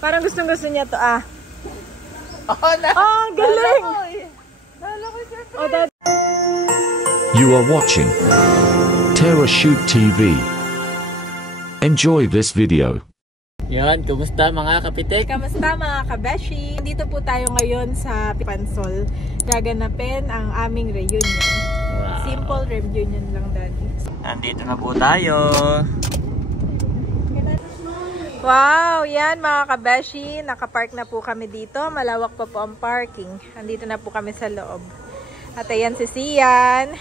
Parang gustong-gusto niya to, ah. Oh, galing! You are watching Terrashoot TV. Enjoy this video. Yan, kumusta mga kapitek? Kamusta mga kabeshi? Dito po tayo ngayon sa Pansol. Gaganapin ang aming reunion. Wow. Simple reunion lang, Daddy. Nandito na po tayo. Wow! Yan mga kabeshi. Nakapark na po kami dito. Malawak pa po ang parking. Nandito na po kami sa loob. At ayan si Sian,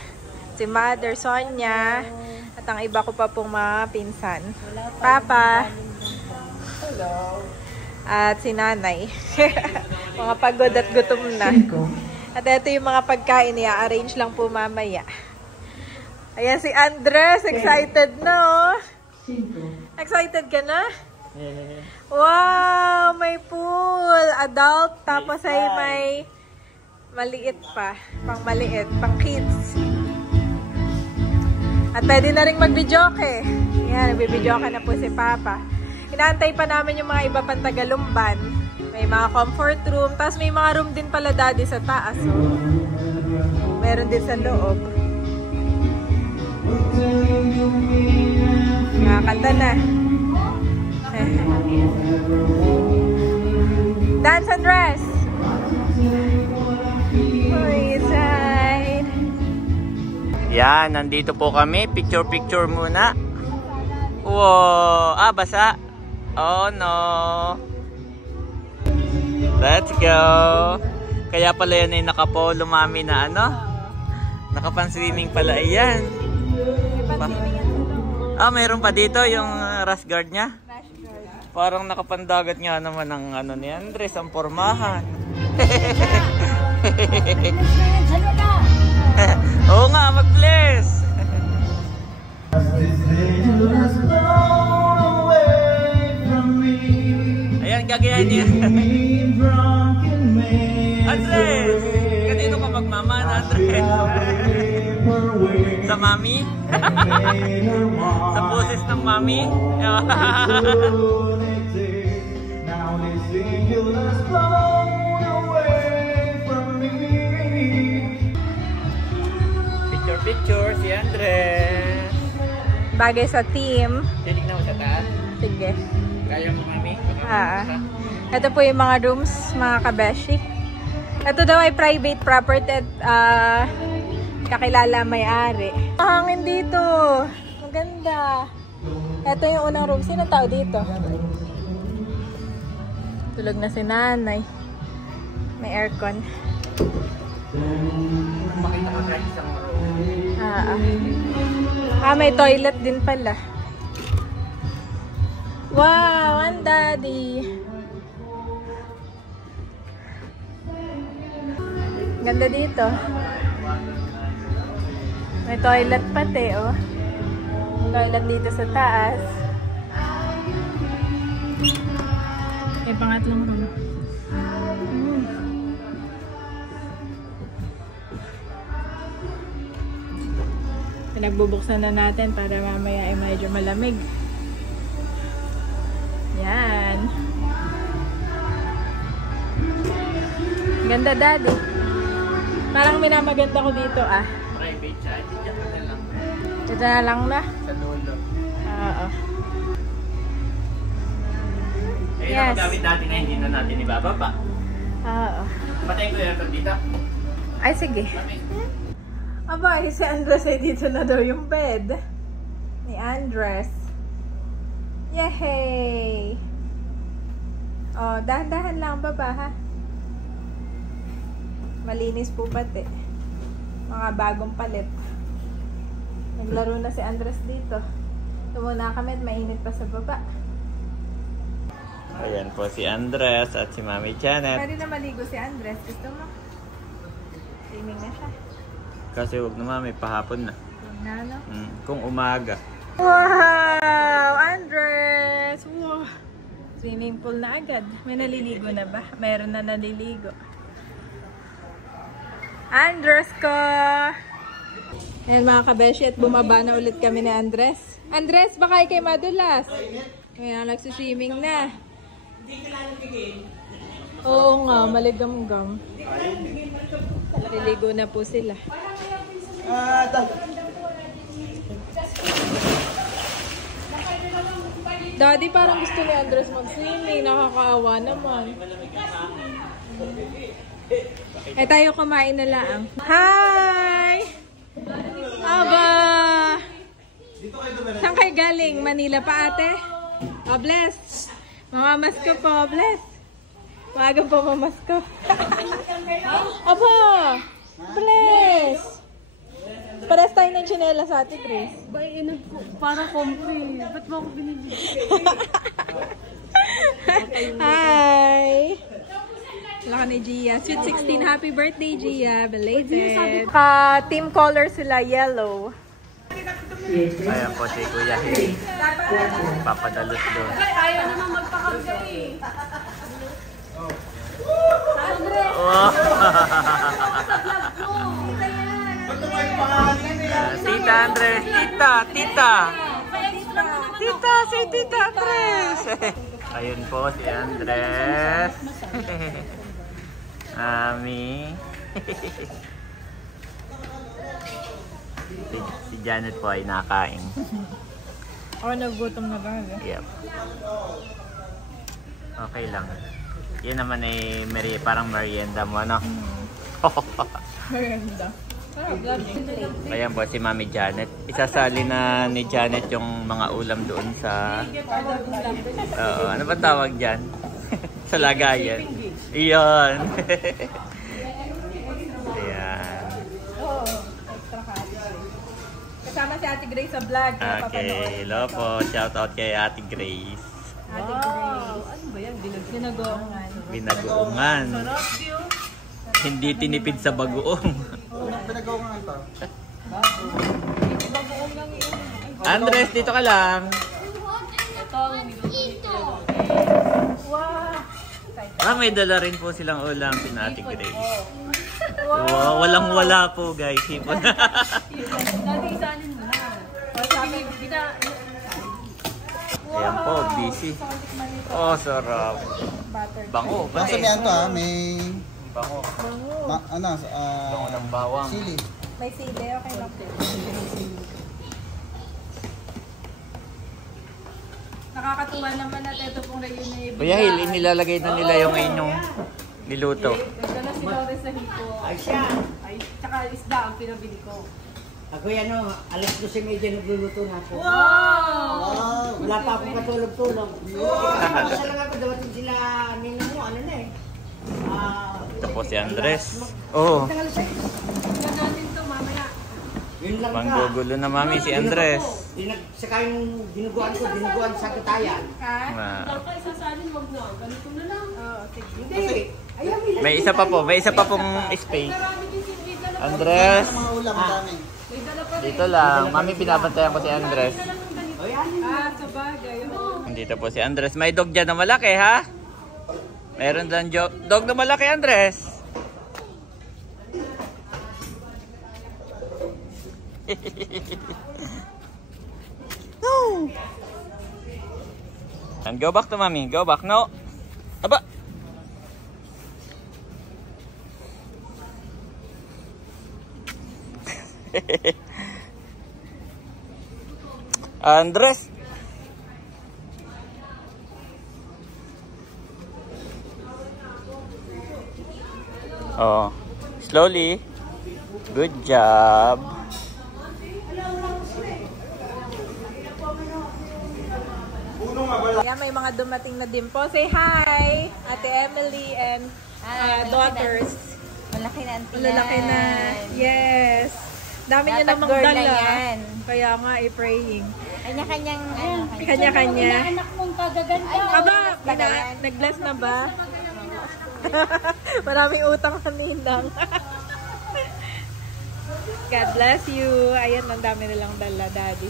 si Mother Sonia, at ang iba ko pa pong mga pinsan. Papa. Hello. At si Nanay. Mga pagod at gutom na. At ito yung mga pagkain. I-arrange lang po mamaya. Ayan si Andres. Excited na, oh. Excited ka na? Wow! May pool. Adult. Tapos ay may maliit pa. Pang maliit. Pang kids. At pwede na rin mag-videoke. Ayan, nag-videoke na po si Papa. Inaantay pa namin yung mga iba pang tagalumban. May mga comfort room. Tapos may mga room din pala, Daddy, sa taas. Oh. Meron din sa loob. Nakakanta na. Dance and dress. Yan, nandito po kami. Picture muna. Wow! Ah, basa. Oh no. Let's go. Kaya pala yan ay nakapolo mami na ano? Nakapan-swimming pala. Ayan. Mayroon pa dito yung rash guard niya. Parang nakapandagat nga naman ang ano ni Andres, ang pormahan. Oo nga, mag-bless. Ayan, gagayan niya. Andres! Kanino ka magmaman, Andres? Sa mami? Sa boses ng mami? Picture si Andres. Bagay sa team. Titignan mo sa taas? Sige. Kaya mo, mami? Ito po yung mga rooms, mga kabeshi. Ito daw ay private property at kakilala may-ari. Hangin dito. Maganda. Ito yung unang room. Sino tao dito? Tulog na si Nanay. May aircon. Makita ko guys isang room. May toilet din pala. Wow, ang Daddy. Ganda dito. May toilet pati, oh. Toilet dito sa taas. May pangatlong room. Pinagbubuksan na natin para mamaya ay medyo malamig. Yan. Ganda, Daddy. Parang minamaganda ko dito, ah. Private siya. Dito na lang. Dito na lang na? Sa dulo. Oo. Ayun Yes. ang gamit natin na hindi na natin ibababa. Oo. Patayin ko yung dito. Ay, sige. Aba, si Andres ay dito na daw yung bed. Ni Andres. Yehey! Oh, dahan-dahan lang baba, ha? Malinis po pati. Mga bagong palit. Naglaro na si Andres dito. Tumuna kami at mainit pa sa baba. Ayan po si Andres at si Mami Janet. Pwede na maligo si Andres. Gusto mo? Swimming na siya. Kasi wag na mami, pahapon na. Na, no? Kung umaga. Wow! Andres! Wow! Swimming pool na agad. May naliligo na ba? Meron na naliligo. Andres ko! Ayan mga kabeshi, at bumaba na ulit kami ni Andres. Andres, baka ikay madulas. Ngayon, nagsiswimming na. Oo nga, maligam-gam. Liligo na po sila. Daddy, parang gusto ni Andres mag-swimming. Nakakaawa naman. Eh, tayo kumain na lang. Hi! Aba! Saan kayo galing? Manila pa, ate? Oh, bless! Mamamas ko po, bless! Maaga po mamas ko. Aba! Bless! Pares tayo ng chinela sa ate, Grace. Para comfy. Ba't mo ako binili? Hi! Wala ka ni Gia. Sweet 16, happy birthday, Gia. Belated. Team color sila, yellow. Ayan po si Kuya. Papadalot doon. Ayaw naman magpakarga eh. Oh. Tita Andres, tita. Tita, si Tita Andres. Ayun po si Andres. Mami. Si Janet po ay nakain. Ako nagutom na ba? Yep. Okay lang. Yan naman ay parang merienda mo, ano? Merienda. Ayan po si Mami Janet. Isasali na ni Janet yung mga ulam doon sa... Oo, ano ba tawag dyan? Sa lagayan. Iyon. Ayan. Oo, extra cash. Kasama si Ate Grace sa vlog. Okay, hello po. Shout out kay Ate Grace. Ate Grace. Ano ba yan? Binagoongan. Binagoongan. Hindi tinipid sa bagoong. Pinag-aungan pa. Andres, dito ka lang. May dala rin po silang ulam si Ate Grace. Wow, walang-wala po guys. Hipon. Ayan po, busy. Oh, sarap. Bango. Ang sabihan to may... Bango. Bango ng bawang. Sili. May sili, okay lang po. Nakakatuwa naman at ito pong reunion. Kuya Hil, inilalagay na nila yung inyong niluto. Nagdala si Loris sa hito. Ay siya. Ay, tsaka isda ang pinabili ko. Ako yan o, alas 12:30 nagluluto na ako. Wow! Wala pa akong katulog-tulog. Isa lang ako, dawatin sila ninong mo, ano na eh. Ito po si Andres. Oh, Gaganin to mamaya. Yun lang ka. manggugulo na mami si Andres. Saka yung dinuguan ko, dinuguan sa katayan. Ah, Ka isasalin, wag na. Ganito na lang. Hindi. Ayaw, may isa pa pong space. Andres, Mga ulam, dami. dito lang. Mami, binabantayan ko si Andres. Sa bagay. Nandito po si Andres. May dog dyan na malaki, ha? Meron dyan dog na malaki, Andres. No. And go back to Mami. Go back. No. Aba. Andres. Oh, slowly. Good job. Ayan, may mga dumating na din po. Say hi, Ate Emily and daughters. Malaki na auntie Malalaki na. Yes. Dami niyo Dapat namang girl na dala. yan. Kaya nga, praying. Kanya-kanyang Kanya-kanya. Anak mong kagaganda. Aba, Taga yan. nag-bless na ba? Maraming utang na ninang. God bless you. Ayan, ang dami nilang dala, Daddy.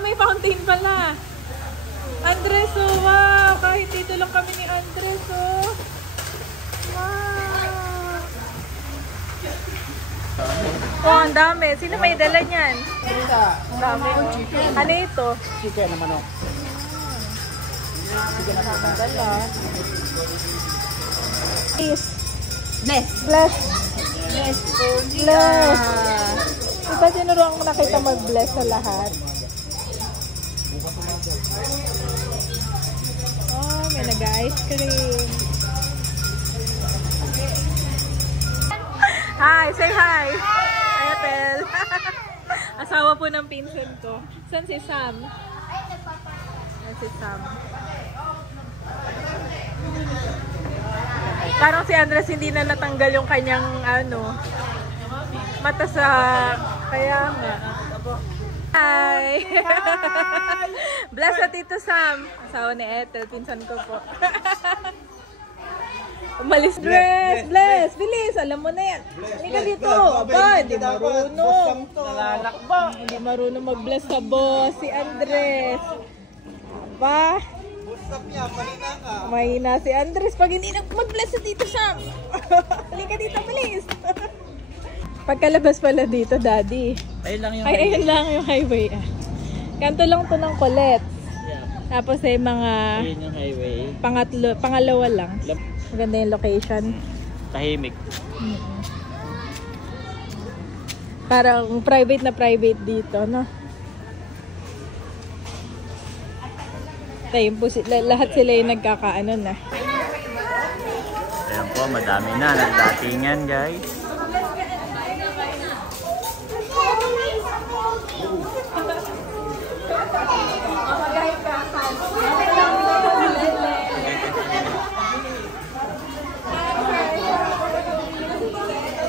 May fountain pala. Andres, oh, wow. Kahit dito lang kami ni Andres, oh. Wow. Oh, ang dami. Sino may dala niyan? Ang dami. Ano ito? Chicken na manok. Please. Bless. Bless. Bless po Bless. Diba tinuruan mo na kita mag-bless sa lahat? Oh, may nag-ice cream. Hi, say hi. Hi, Ethel. Asawa po ng pinsan ko. Saan si Sam? Saan si Sam? Parang si Andres hindi na natanggal yung kanyang mata sa kaya nga. Hi! Bless sa Tito Sam. Asawa ni Ethel, pinsan ko po. Umalis dress! Bless! Bilis! Alam mo na yan. Halika dito. Aba, hindi marunong. Hindi marunong mag-bless sa boss. Si Andres. Aba. Mahina si Andres pag hindi mag-bless sa Tito Sam. Halika dito, bilis. Pagkalabas pala dito, Daddy. Ayun lang yung highway. Kanto lang to ng Colette. Tapos ay mga Ayun yung highway. pangalawa lang. Maganda yung location. Tahimik. Parang private na private dito, no? Tayo po lahat sila yung nagkakaano na. Ayan po, madami na. Nagdatingan, guys.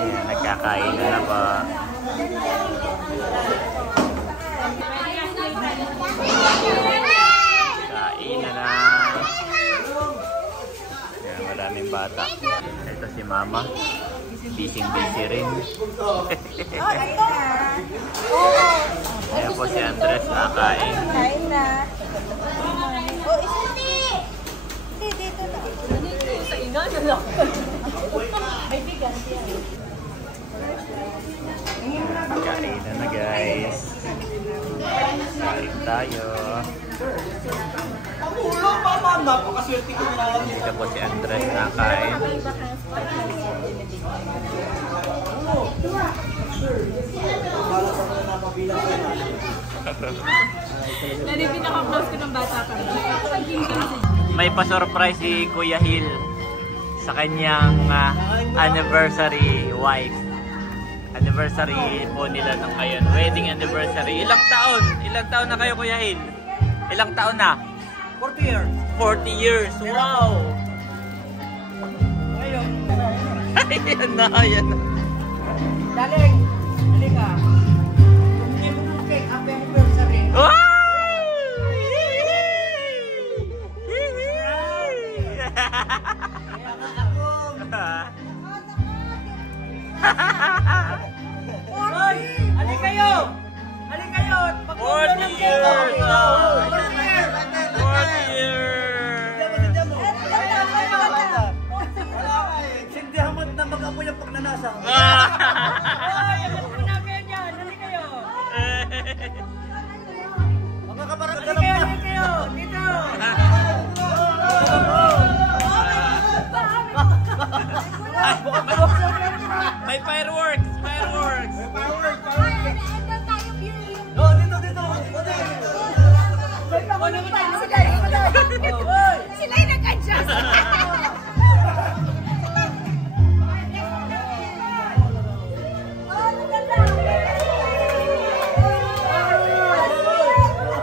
Ayan, nagkakain na po. Kain na na. Ayan, maraming bata. Ito si Mama. Busy rin. Ayan po si Andres nakain. Kain na. Oh, isiti! Dito na. Sa ina na lang. Kain na guys. Kain tayo. Dito po si Andres nakain. Dali, pinaka-close ko ng bata ka. May pa-surprise si Kuya Hill sa kanyang anniversary wife. Anniversary po nila ng ngayon. Wedding anniversary. Ilang taon? Ilang taon na kayo, Kuya Hill? Ilang taon na? 40 years. 40 years. Wow! Ayan na, ayan na. Daling, halika. Hindi mo mong cake, happy anniversary. Hoy, halika kayo! Halika kayo! 40 years! 40 years! Sindihan mo na mag-apoy ang pagnanasa. Hoy, alam mo na kayo dyan. Halika kayo. Magkakaparat ka lang pa. Halika kayo, dito. May fireworks! Fireworks! Sila yung nag-adjust.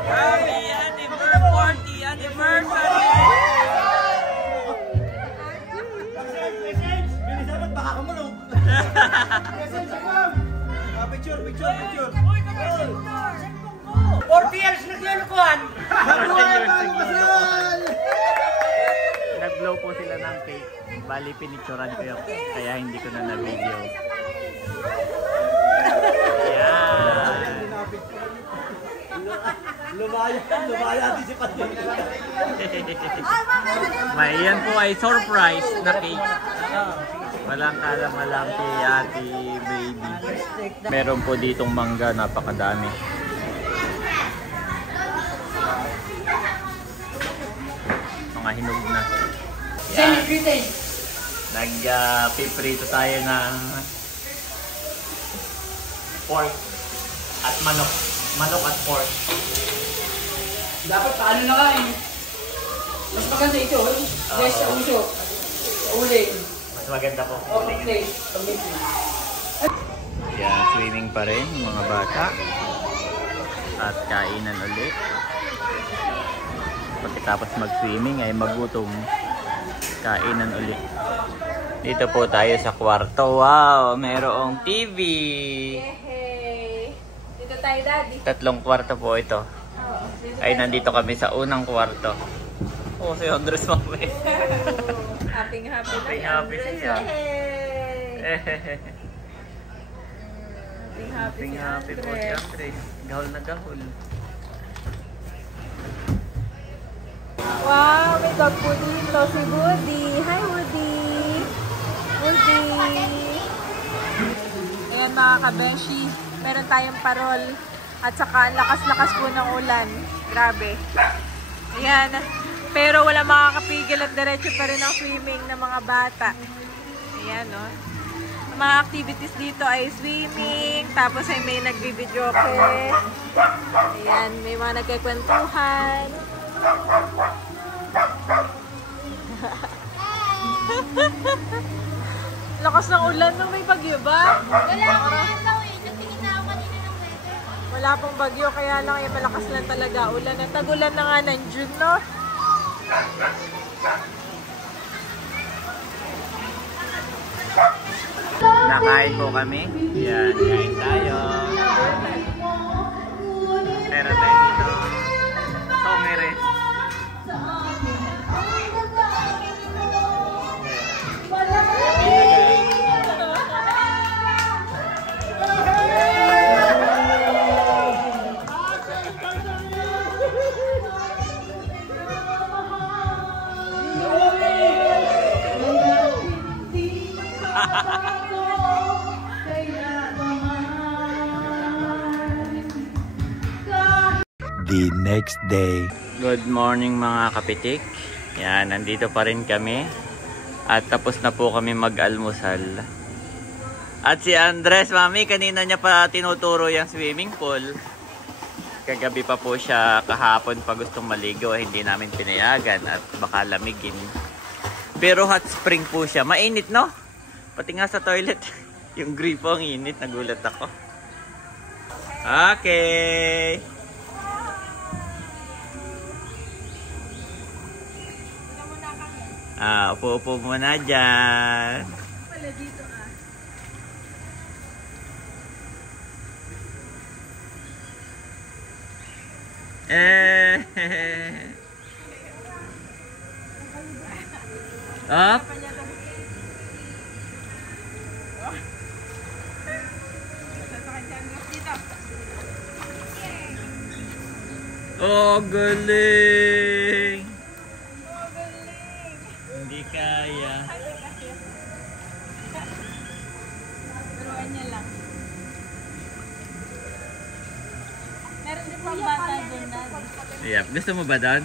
Happy anniversary! 40th anniversary! Bilisan at baka kamulog. Picture. 40 years naglulukuhan. Nag-blow po sila ng cake. Bali, pinicturan ko yun. Kaya hindi ko na na-video. Yan. Lumaya si Pati. May yan po ay surprise na cake. Walang kalam-alam kay Ate Baby. Meron po ditong mangga, napakadami. Mga mga hinog na. Yan. Nag-piprito tayo ng pork at manok. Manok at pork. Dapat paano na nga eh. Mas maganda ito eh. Yes, sa uso. Sa uling. Mas maganda po. Okay. Yan, swimming pa rin mga bata. At kainan ulit. Pagkatapos mag-swimming ay magutom. Kainan ulit. Dito po tayo sa kwarto. Wow, merong TV. Yay! Dito tayo, Daddy. 3 kwarto po ito. Ay, nandito kami sa unang kwarto. Oh, si Andres mami. Happy Happy siya. Happy po si Andres. Gahol na gahol. Wow, may dog po dito. Si Woody. Hi, Woody. Woody. Ayan mga kabeshi. Meron tayong parol. At saka ang lakas-lakas po ng ulan. Grabe. Ayan. Pero wala makakapigil at diretso pa rin ang swimming ng mga bata. Ayan, no? Ang mga activities dito ay swimming. Tapos ay may nagbibidyoke. Ayan, may mga nagkikwentuhan. Lakas ng ulan nung may bagyo ba? Wala ko yan daw eh. Nagtingin na ako kanina ng weather. Wala pong bagyo, kaya lang ay malakas lang talaga ulan. At tag-ulan na nga ng June, no? Nakain po kami. Yan, kain tayo. Meron tayo dito. Songere. The next day. Good morning mga kapitik. Yan, nandito pa rin kami. At tapos na po kami mag-almusal. At si Andres, mami, kanina niya pa tinuturo yung swimming pool. Kagabi pa po siya kahapon pa gustong maligo. Hindi namin pinayagan at baka lamigin. Pero hot spring po siya. Mainit, no? Pati nga sa toilet. Yung gripo ang init. Nagulat ako. Okay. Upo-upo muna dyan. Wala dito Up. Oh, galing! Hindi kaya. Turuan niya lang. Meron din pang bata doon na. Yep. Gusto mo ba doon?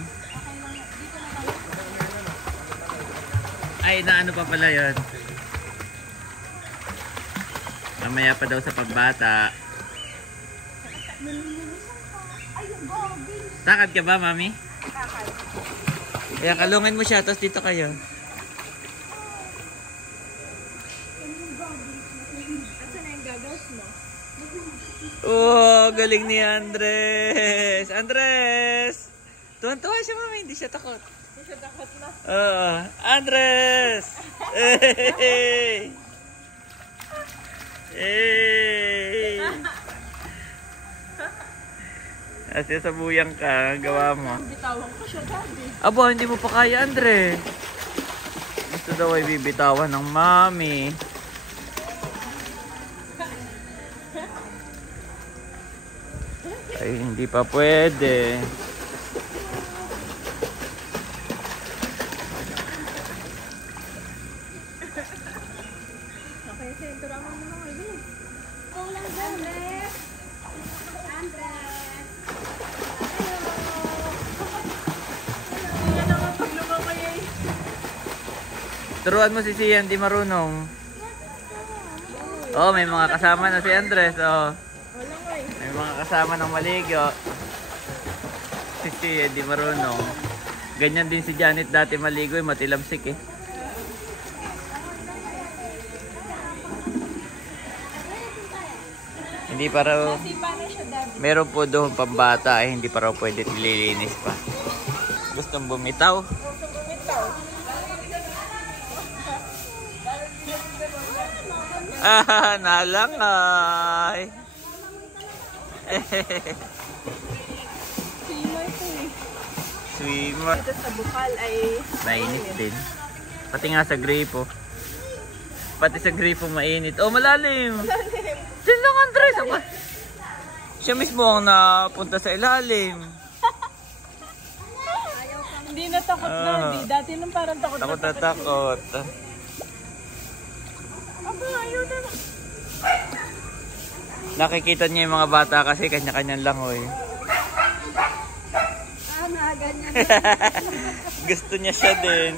Ay, naano pa pala yun? Mamaya pa daw sa pagbata. Takad ka ba, mami? Takad. Kaya kalungan mo siya, tapos dito kayo. Asan na yung goggles mo? Oh, galing ni Andres! Andres! Tuwan-tuwa siya, mami. Hindi siya takot. Hindi siya takot na. Andres! Hey! Hey! Asya sa buyang ka, gawa mo. Bitawan ko siya, Daddy. Abo, hindi mo pa kaya, Andre. Gusto daw ay bibitawan ng mami. Ay, hindi pa pwede. Okay, sentro mo naman kayo. Ikaw lang daw, Andres. Andres. Yan naman pag lumaki Turuan mo si Sian, di marunong. Oh, may mga kasama na si Andres. Oh. May mga kasama ng maligo. Si Sian, di marunong. Ganyan din si Janet dati maligo, matilamsik eh. Hindi pa raw, meron po doon pambata eh, hindi pa raw pwede nililinis pa. Gustong bumitaw? Ah, nalangay. Swimmer to eh. Swimmer. Dito sa bukal ay Mainit din. Pati nga sa gripo. Pati sa gripo mainit. Oh, malalim. Diyan lang, Andres. Siya mismo ang napunta sa ilalim. hindi na takot na. Dati nung parang takot Takot na takot. Aba, ayaw na. Nakikita niya yung mga bata kasi kanya-kanyang langoy. Ganyan. Gusto niya siya din.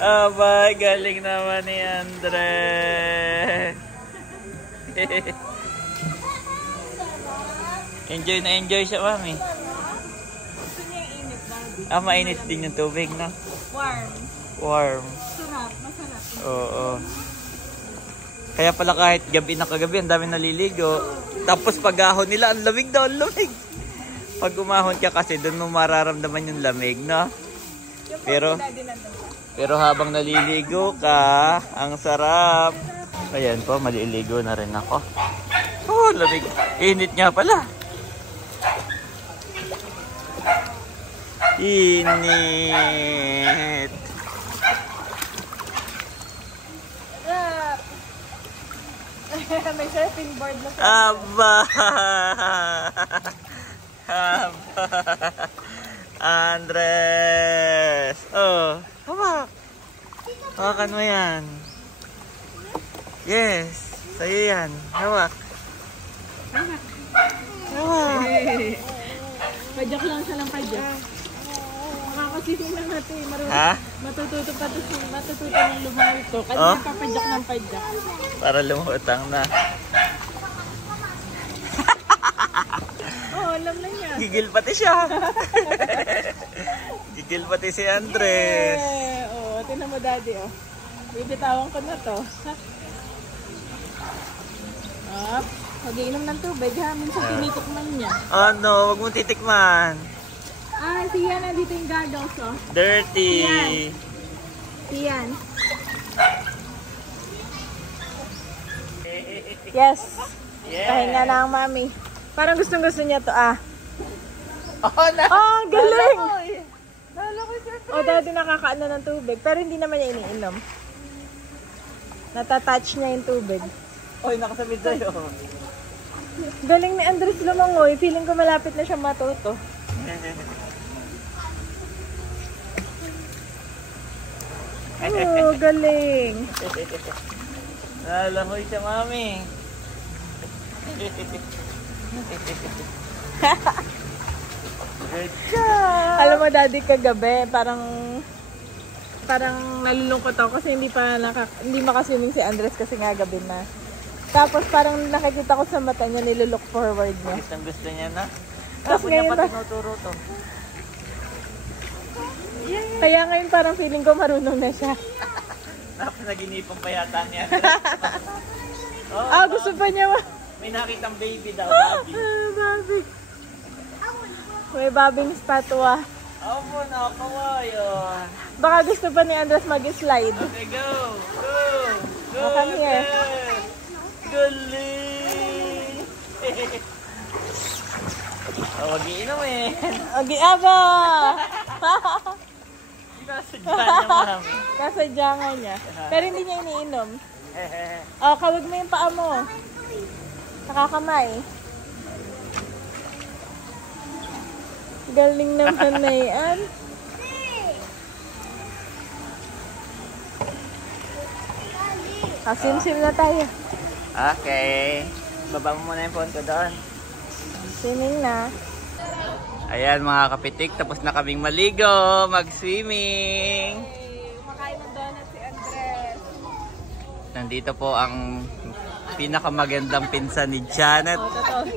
Abay, galing naman ni Andre. Enjoy na enjoy siya, mami. Gusto niya yung init na. Ah, mainit din yung tubig, no? Warm. Warm. Sarap, masarap. Oo. Kaya pala kahit gabi na kagabi, ang dami naliligo. Tapos pag-ahon nila, ang lamig daw, ang lamig. Pag umahon ka kasi, doon mo mararamdaman yung lamig, no? Pero habang naliligo ka, ang sarap. Ayan po, maliligo na rin ako. Oh, lamig. Init nga pala. Init. May surfing board na sa Aba! Aba! Andres! Oh, hawak! Hawakan mo yan. Yes! Sa'yo yan. Hawak. Hawak. Padyak lang siya ng padyak. Makakasising lang natin. Ha? Matututo ng lumayo to. Kasi Oh? papadyak ng padyak. Para lumutang na. Oo, alam na niya. Gigil pati siya. Gigil pati si Andres. Oo, tinan mo daddy oh. Bibitawan ko na to. Mag-iinom ng tubig ha. Minsan tinitikman niya. Ano, wag mo titikman. Siyan, nandito yung goggles oh. Dirty. Siyan. Yes. Pahinga na ang mami. Parang gustong-gusto niya to Oh, na. Oh, galing! Oh, dati nakakaano ng tubig. Pero hindi naman niya iniinom. Natatouch niya yung tubig. Oy, nakasabit sa'yo. Galing ni Andres lumangoy. Feeling ko malapit na siya matuto. Oh, galing. Nalangoy siya, mami. Good job. Alam mo, daddy, kagabi, parang nalulungkot ako kasi hindi makaswimming si Andres kasi nga gabi na. Tapos parang nakikita ko sa mata niya, nilulook forward niya. Gusto niya na. Tapos Niya ngayon pa tinuturo to. Kaya ngayon parang feeling ko marunong na siya. Tapos naginipang pa yata niya. Gusto pa niya. May nakitang baby daw. Baby. Baby. May babing spatula. Opo, nakakawayo. Baka gusto pa ni Andres mag-slide. Okay, go. Go. Go. Come here. Galing. Wag iinom eh. Okay, aba! Nasadya niya, mami. Kasadya nga niya. Pero hindi niya iniinom. Kawag mo yung paa mo. Nakakamay. Galing naman na yan. Sim-sim na tayo. Okay. Baba mo muna yung phone ko doon. Swimming na. Ayan mga kapitik, tapos na kaming maligo, mag-swimming. Kumakain ng donut si Andres. Nandito po ang pinakamagandang pinsan ni Janet. Totoo.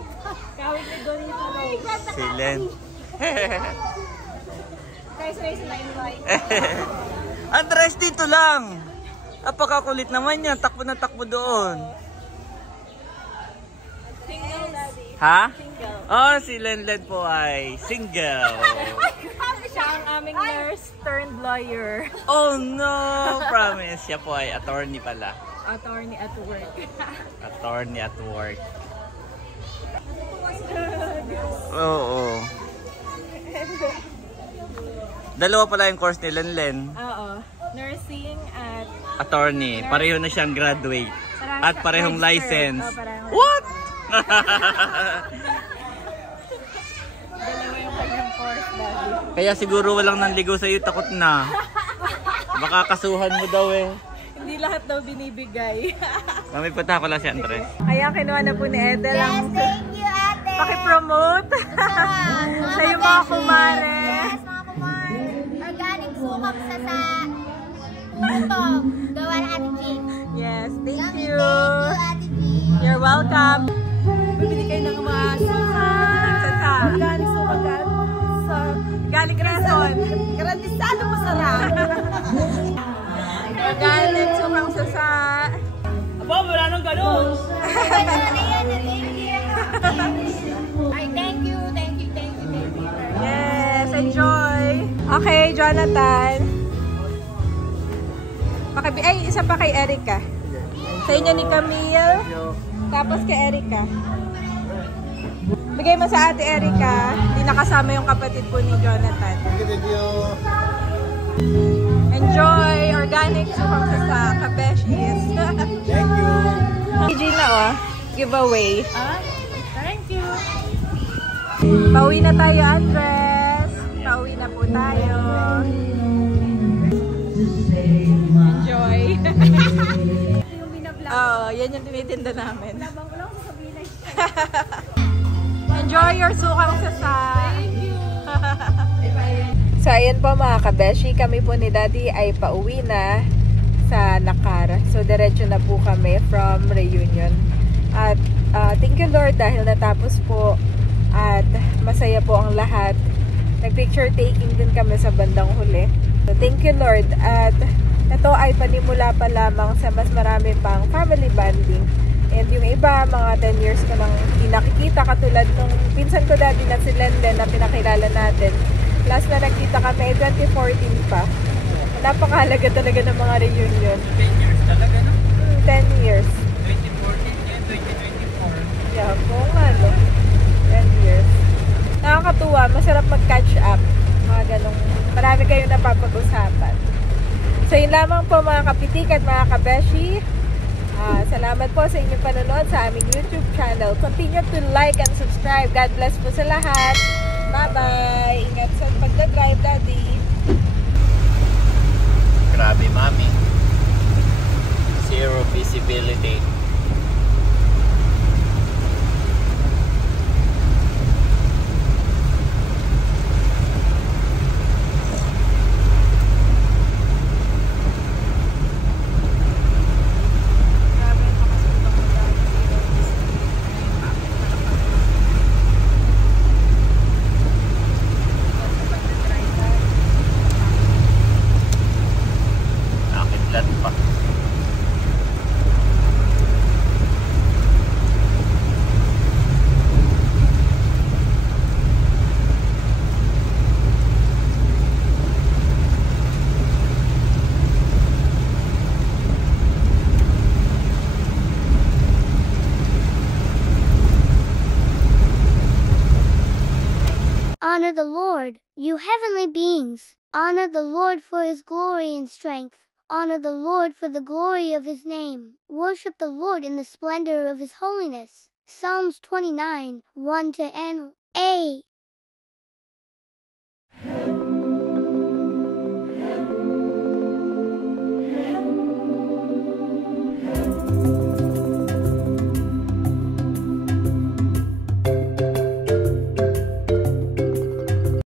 Kawit ni Donito. Si Len. Guys, na invite. Andres, dito lang. Apakakulit naman yan. Takbo na takbo doon. Single, Daddy. Ha? Single. Oh, si Len po ay single. Siya ang aming nurse turned lawyer. Oh no! Promise. Siya po ay attorney pala. Attorney at work. Attorney at work. Oo. Dalawa pala yung course ni Len. Oo. Nursing at... Attorney. Pareho na siyang graduate. At parehong registered. license. Oh, parehong What? Dalawa yung kanyang course, Daddy. Kaya siguro walang nanligaw sa'yo, takot na. Baka kasuhan mo daw eh. Hindi lahat daw binibigay. Mami, punta ko lang si Andres. Ayan, kinuha na po ni Edel ang Thank you, ate. pakipromote sa yung mga kumare. Yes, mga kumare. Organic sukap sa Bantog. Gawa na Ate Jean. Yes, thank Thank you. you, Ate Jean. You're welcome. Bibili kayo ng mga suka. Galing suka sa galing Quezon. Garantisado po sarap. Galing sukang sasa. Aba, wala nang ganun. Ay, thank you. Yes, enjoy. Okay, Jonathan. Ay, isa pa kay Erica. Sa inyo ni Camille. Tapos kay Erica. Bigay mo sa ate Erica. Hindi nakasama yung kapatid po ni Jonathan. Thank you. Enjoy! Organic sukang sasa. Kabeshis. Thank you. PG na oh. Giveaway. Thank you. Pauwi na tayo, Andres. Pauwi na po tayo. Enjoy. Oo, yan yung tinitinda namin. Enjoy your sukang sasa. Thank you. So, ayan po mga kabeshi. Kami po ni Daddy ay pauwi na sa Nakar. So, diretso na po kami from Reunion. At thank you Lord dahil natapos po at masaya po ang lahat. Nag-picture taking din kami sa bandang huli. So, thank you Lord. At ito ay panimula pa lamang sa mas marami pang family bonding. And yung iba, mga 10 years ko nang hindi nakikita, katulad nung pinsan ko dati na si Lenden na pinakilala natin. Last na nagkita kami, 2014 pa. Napakahalaga talaga ng mga reunion. 10 years talaga, no? 10 years. 2014 yan, 2024. Yeah, po nga, no? 10 years. Nakakatuwa, masarap mag-catch up. Mga ganong, marami kayong napapag-usapan. So, yun lamang po mga kapitik at mga kabeshi. Salamat po sa inyong panonood sa aming YouTube channel. Continue to like and subscribe. God bless po sa lahat. Bye-bye! Ingat sa pagdadrive, Daddy. Grabe, Mami. Zero visibility. Nakakidlat pa. Honor the Lord, you heavenly beings. Honor the Lord for his glory and strength. Honor the Lord for the glory of his name. Worship the Lord in the splendor of his holiness. Psalms 29, 1-N. A.